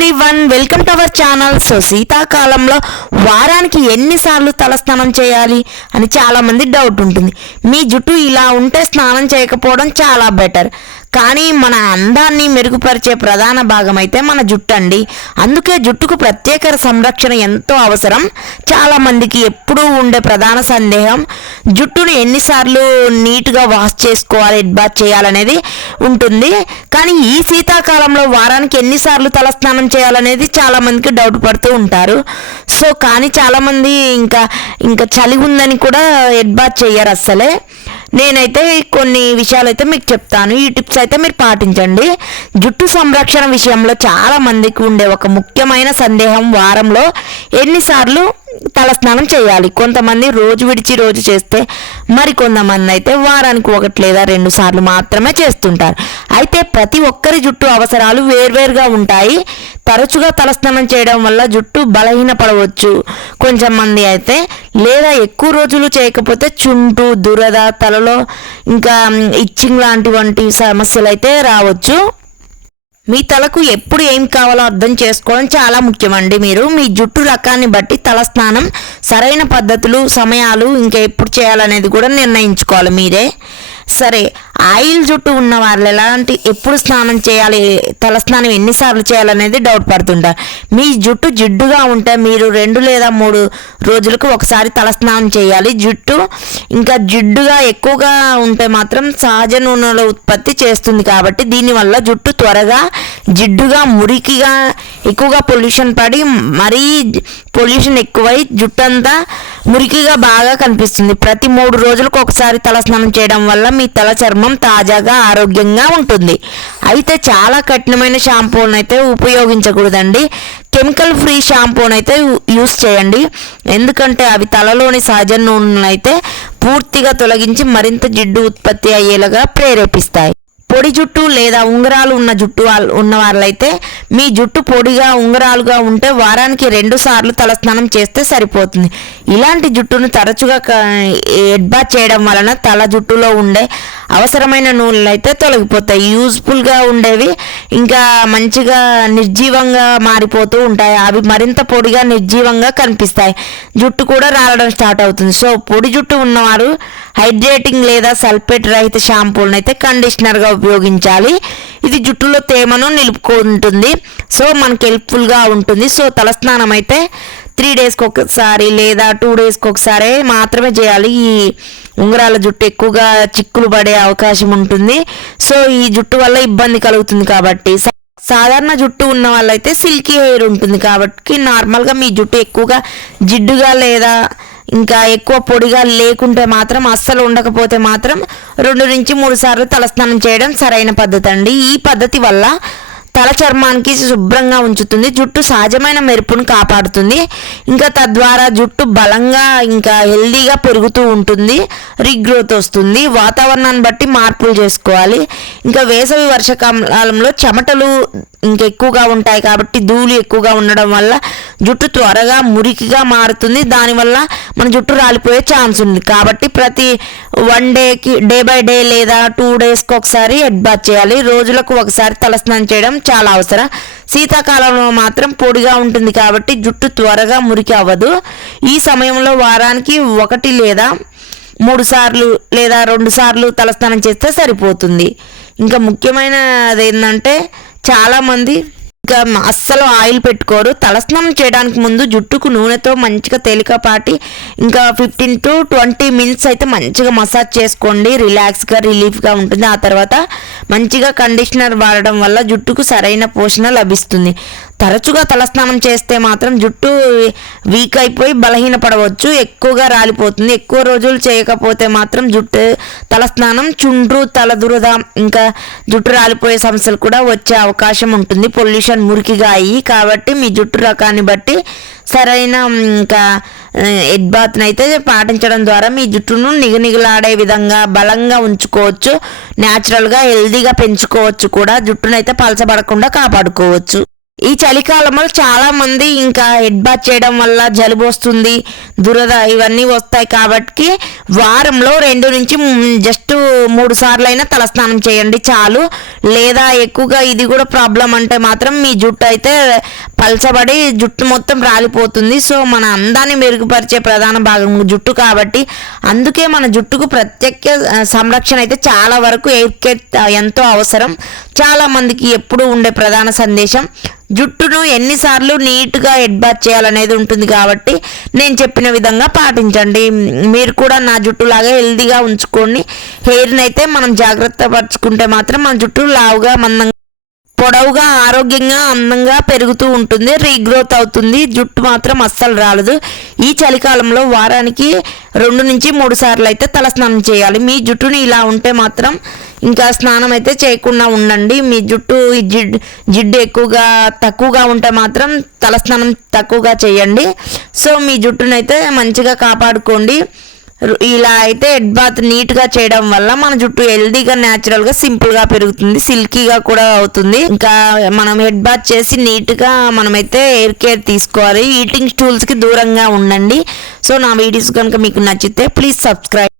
Everyone welcome to our channel so శీతాకాలంలో వారానికి ఎన్నిసార్లు తలస్నానం చేయాలి అని చాలామంది డౌట్ ఉంటుంది. మీ జుట్టు ఇలా ఉంటే స్నానం చేయకపోవడం చాలా బెటర్ కానీ మన అందాన్ని మెరుగుపరిచే ప్రధాన భాగం అయితే మన జుట్టు అండి అందుకే జుట్టుకు ప్రత్యేక సంరక్షణ ఎంతో అవసరం. చాలా మందికి ఎప్పుడూ ఉండే ప్రధాన సందేహం జుట్టును ఎన్నిసార్లు నీట్గా వాష్ చేసుకోవాలి హెడ్ బాత్ చేయాలనేది ఉంటుంది. కానీ ఈ శీతాకాలంలో వారానికి ఎన్నిసార్లు తలస్నానం చేయాలనేది చాలా మందికి డౌట్ పడుతూ ఉంటారు. సో కానీ చాలామంది ఇంకా ఇంకా చలి ఉందని కూడా హెడ్ బాత్ చేయరు అస్సలే. నేనైతే కొన్ని విషయాలు అయితే మీకు చెప్తాను. ఈ టిప్స్ అయితే మీరు పాటించండి. జుట్టు సంరక్షణ విషయంలో చాలా మందికి ఉండే ఒక ముఖ్యమైన సందేహం వారంలో ఎన్నిసార్లు తలస్నానం చేయాలి. కొంతమంది రోజు విడిచి రోజు చేస్తే మరి కొంతమంది అయితే వారానికి ఒకటి లేదా రెండు సార్లు మాత్రమే చేస్తుంటారు. అయితే ప్రతి ఒక్కరి జుట్టు అవసరాలు వేర్వేరుగా ఉంటాయి. తరచుగా తలస్నానం చేయడం వల్ల జుట్టు బలహీనపడవచ్చు కొంచెం మంది అయితే. లేదా ఎక్కువ రోజులు చేయకపోతే చుంటు దురద తలలో ఇంకా ఇచ్చింగ్ లాంటి వంటి సమస్యలు అయితే రావచ్చు. మీ తలకు ఎప్పుడు ఏం కావాలో అర్థం చేసుకోవడం చాలా ముఖ్యమండి. మీరు మీ జుట్టు రకాన్ని బట్టి తలస్నానం సరైన పద్ధతులు సమయాలు ఇంకా ఎప్పుడు చేయాలనేది కూడా నిర్ణయించుకోవాలి మీరే. సరే ఆయిల్ జుట్టు ఉన్న వాళ్ళు ఎలాంటి ఎప్పుడు స్నానం చేయాలి తలస్నానం ఎన్నిసార్లు చేయాలనేది డౌట్ పడుతుంటారు మీ జుట్టు జిడ్డుగా ఉంటే మీరు రెండు లేదా మూడు రోజులకు ఒకసారి తలస్నానం చేయాలి. జుట్టు ఇంకా జిడ్డుగా ఎక్కువగా ఉంటే మాత్రం సహజ నూనెల ఉత్పత్తి చేస్తుంది కాబట్టి దీనివల్ల జుట్టు త్వరగా జిడ్డుగా మురికిగా ఎక్కువగా పొల్యూషన్ పడి మరీ పొల్యూషన్ ఎక్కువై జుట్టు అంతా మురికిగా బాగా కనిపిస్తుంది. ప్రతి మూడు రోజులకు ఒకసారి తలస్నానం చేయడం వల్ల మీ తల చర్మం తాజాగా ఆరోగ్యంగా ఉంటుంది. అయితే చాలా కఠినమైన షాంపూలను అయితే ఉపయోగించకూడదండి. కెమికల్ ఫ్రీ షాంపూని అయితే యూస్ చేయండి. ఎందుకంటే అవి తలలోని సహజ నూనెలను అయితే పూర్తిగా తొలగించి మరింత జిడ్డు ఉత్పత్తి అయ్యేలాగా ప్రేరేపిస్తాయి. పొడి జుట్టు లేదా ఉంగరాలు ఉన్న జుట్టు వాళ్ళ- ఉన్న మీ జుట్టు పొడిగా ఉంగరాలుగా ఉంటే వారానికి రెండు సార్లు తలస్నానం చేస్తే సరిపోతుంది. ఇలాంటి జుట్టును తరచుగా ఎడ్బా చేయడం వలన తల జుట్టులో ఉండే అవసరమైన నూనెలు అయితే తొలగిపోతాయి. యూజ్ఫుల్గా ఉండేవి ఇంకా మంచిగా నిర్జీవంగా మారిపోతూ ఉంటాయి. అవి మరింత పొడిగా నిర్జీవంగా కనిపిస్తాయి. జుట్టు కూడా రాలడం స్టార్ట్ అవుతుంది. సో పొడి జుట్టు ఉన్నవారు హైడ్రేటింగ్ లేదా సల్ఫేట్ రహిత షాంపూలను అయితే కండిషనర్గా ఉపయోగించాలి. ఇది జుట్టులో తేమను నిలుపుకుంటుంది. సో మనకి హెల్ప్ఫుల్గా ఉంటుంది. సో తలస్నానం అయితే త్రీ డేస్కి ఒకసారి లేదా టూ డేస్కి ఒకసారి మాత్రమే చేయాలి. ఈ ఉంగరాల జుట్టు ఎక్కువగా చిక్కులు పడే అవకాశం ఉంటుంది. సో ఈ జుట్టు వల్ల ఇబ్బంది కలుగుతుంది కాబట్టి. సా- సాధారణ జుట్టు ఉన్న వాళ్ళైతే సిల్కీ హెయిర్ ఉంటుంది కాబట్టి నార్మల్గా మీ జుట్టు ఎక్కువగా జిడ్డుగా లేదా ఇంకా ఎక్కువ పొడిగా లేకుంటే మాత్రం అస్సలు ఉండకపోతే మాత్రం రెండు నుంచి మూడు సార్లు తలస్నానం చేయడం సరైన పద్ధతి అండి. ఈ పద్ధతి వల్ల తల చర్మానికి శుభ్రంగా ఉంచుతుంది జుట్టు సహజమైన మెరుపును కాపాడుతుంది. ఇంకా తద్వారా జుట్టు బలంగా ఇంకా హెల్దీగా పెరుగుతూ ఉంటుంది రీగ్రోత్ వస్తుంది వాతావరణాన్ని బట్టి మార్పులు చేసుకోవాలి. ఇంకా వేసవి వర్షకాలంలో చెమటలు ఇంకా ఎక్కువగా ఉంటాయి కాబట్టి ధూళి ఎక్కువగా ఉండడం వల్ల జుట్టు త్వరగా మురికిగా మారుతుంది. దానివల్ల మన జుట్టు రాలిపోయే ఛాన్స్ ఉంది. కాబట్టి ప్రతి వన్ డేకి డే బై డే లేదా టూ డేస్కి ఒకసారి హెడ్ బాత్ చేయాలి. రోజులకు ఒకసారి తలస్నానం చేయడం చాలా అవసరం. శీతాకాలంలో మాత్రం పొడిగా ఉంటుంది కాబట్టి జుట్టు త్వరగా మురికి అవ్వదు. ఈ సమయంలో వారానికి ఒకటి లేదా మూడు సార్లు లేదా రెండు సార్లు తలస్నానం చేస్తే సరిపోతుంది. ఇంకా ముఖ్యమైనది ఏంటంటే చాలామంది ఇంకా అస్సలు ఆయిల్ పెట్టుకోరు. తలస్నానం చేయడానికి ముందు జుట్టుకు నూనెతో మంచిగా తేలికపాటి ఇంకా ఫిఫ్టీన్ టు ట్వంటీ మినిట్స్ అయితే మంచిగా మసాజ్ చేసుకోండి. రిలాక్స్గా రిలీఫ్గా ఉంటుంది. ఆ తర్వాత మంచిగా కండిషనర్ వాడడం వల్ల జుట్టుకు సరైన పోషణ లభిస్తుంది. తరచుగా తలస్నానం చేస్తే మాత్రం జుట్టు వీక్ అయిపోయి బలహీనపడవచ్చు ఎక్కువగా రాలిపోతుంది. ఎక్కువ రోజులు చేయకపోతే మాత్రం జుట్టు తలస్నానం చుండ్రు తలదురద ఇంకా జుట్టు రాలిపోయే సమస్యలు కూడా వచ్చే అవకాశం ఉంటుంది. పొల్యూషన్ మురికిగా అయ్యి కాబట్టి మీ జుట్టు రకాన్ని బట్టి సరైన ఇంకా హెడ్ బాత్ని అయితే పాటించడం ద్వారా మీ జుట్టును నిగనిగలాడే విధంగా బలంగా ఉంచుకోవచ్చు. న్యాచురల్గా హెల్దీగా పెంచుకోవచ్చు కూడా. జుట్టునైతే పలచబడకుండా కాపాడుకోవచ్చు. ఈ చలికాలంలో చాలా మంది ఇంకా హెడ్ బాత్ చేయడం వల్ల జలుబు వస్తుంది దురద ఇవన్నీ వస్తాయి కాబట్టి వారంలో రెండు నుంచి జస్ట్ మూడు సార్లు అయినా తలస్నానం చేయండి చాలు. లేదా ఎక్కువగా ఇది కూడా ప్రాబ్లం అంటే మాత్రం మీ జుట్టు అయితే పలచబడి జుట్టు మొత్తం రాలిపోతుంది. సో మన అందాన్ని మెరుగుపరిచే ప్రధాన భాగం జుట్టు కాబట్టి అందుకే మన జుట్టుకు ప్రత్యేక సంరక్షణ అయితే చాలా వరకు ఎయిర్ కేర్ ఎంతో అవసరం. చాలా మందికి ఎప్పుడు ఉండే ప్రధాన సందేశం జుట్టును ఎన్నిసార్లు నీట్గా హెడ్ బాత్ చేయాలనేది ఉంటుంది కాబట్టి నేను చెప్పిన విధంగా పాటించండి. మీరు కూడా నా జుట్టులాగా హెల్దీగా ఉంచుకోండి. హెయిర్ని అయితే మనం జాగ్రత్త పరుచుకుంటే మాత్రం మన జుట్టు లావుగా మందంగా పొడవుగా ఆరోగ్యంగా అందంగా పెరుగుతూ ఉంటుంది రీగ్రోత్ అవుతుంది. జుట్టు మాత్రం అస్సలు రాలదు. ఈ చలికాలంలో వారానికి రెండు నుంచి మూడు సార్లు అయితే తలస్నానం చేయాలి. మీ జుట్టుని ఇలా ఉంటే మాత్రం ఇంకా స్నానం అయితే చేయకుండా ఉండండి. మీ జుట్టు ఈ జిడ్ జిడ్డు ఎక్కువగా తక్కువగా ఉంటే మాత్రం తలస్నానం తక్కువగా చేయండి. సో మీ జుట్టునైతే మంచిగా కాపాడుకోండి. ఇలా అయితే హెడ్ బాత్ నీట్గా చేయడం వల్ల మన జుట్టు హెల్దీగా న్యాచురల్గా సింపుల్గా పెరుగుతుంది. సిల్కీగా కూడా అవుతుంది. ఇంకా మనం హెడ్ బాత్ చేసి నీట్గా మనమైతే హెయిర్ కేర్ తీసుకోవాలి. ఈటింగ్ స్టూల్స్కి దూరంగా ఉండండి. సో నా వీడియోస్ కనుక మీకు నచ్చితే ప్లీజ్ సబ్స్క్రైబ్